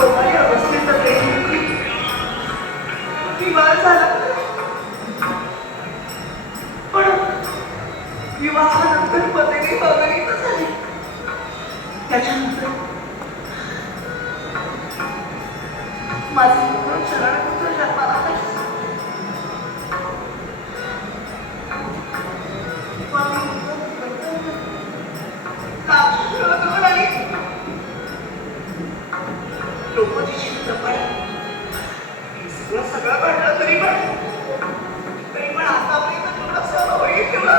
स्वतःच्या अवस्थेचं प्रेम विवाह झाला. पण विवाहानंतर पदवी बाबरीच झाली. त्याच्यानंतर लोकजी चित्रपट हे सगळं सगळं घडलं तरी पण तरी पण आता आपली तर तुला सहन होईल तुला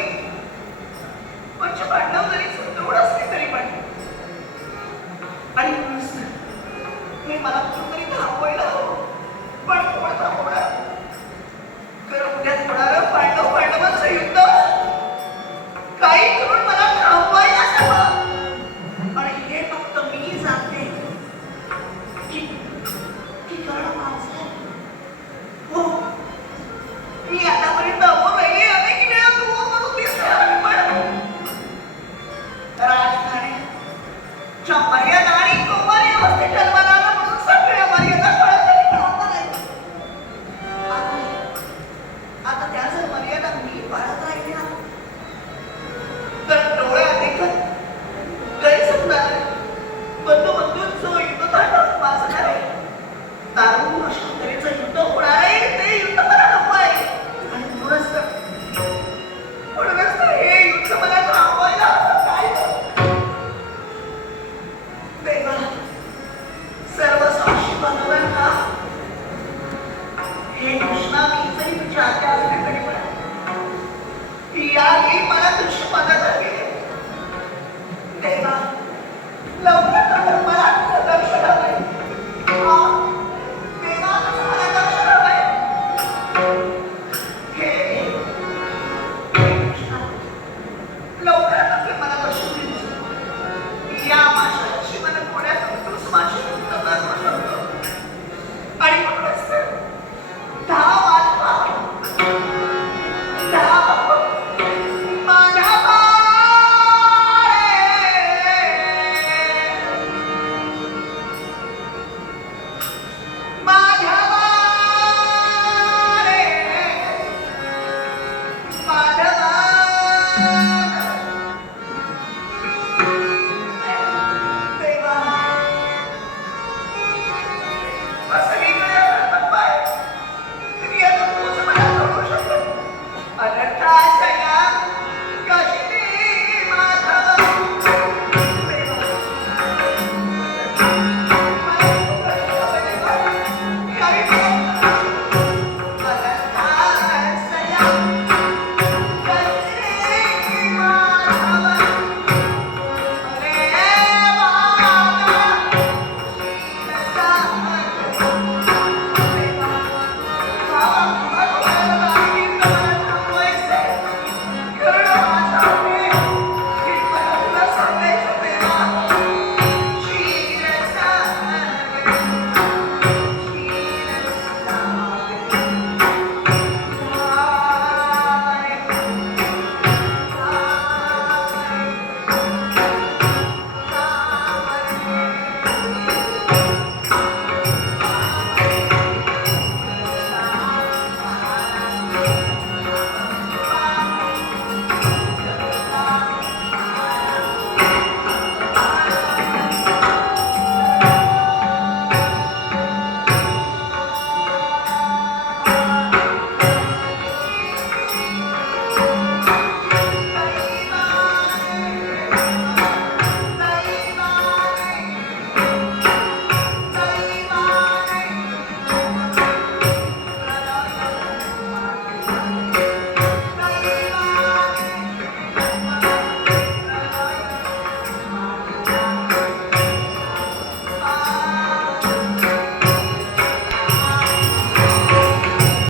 तर आज ठिकाणी